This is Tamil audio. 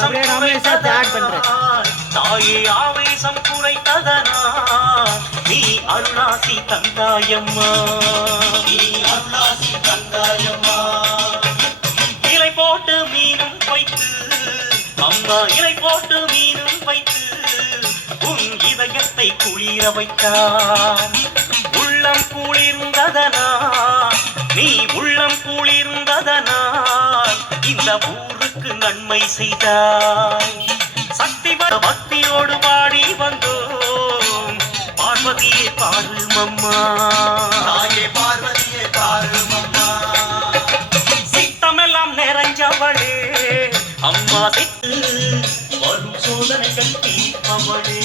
தண்ணீர் சேர்த்து ஆட் பண்றேன். தாயே ஆவேசம் குறைத்ததனா? நீ அருளாசி தந்தாயம்மா. நீ அருளாசி தந்தாயம்மா. இலை போட்டு மீனும் வைத்து அம்மா இலை போட்டு மீனும் வைத்து உன் இதயத்தை குளிர வைத்தார் உள்ளம் குளிர்ந்ததனா? நீ உள்ளம் குளிர்ந்ததனால் இந்த மக்களுக்கு நன்மை செய்தாய். சக்தி பக்தியோடு பாடி வந்தோம். பார்வதியே பாரும் அம்மா தாயே பார்வதியே பாரும் அம்மா சித்தமெல்லாம் நிறைஞ்சவளே. அம்மா வரும் சோதனை கட்டி அவளே.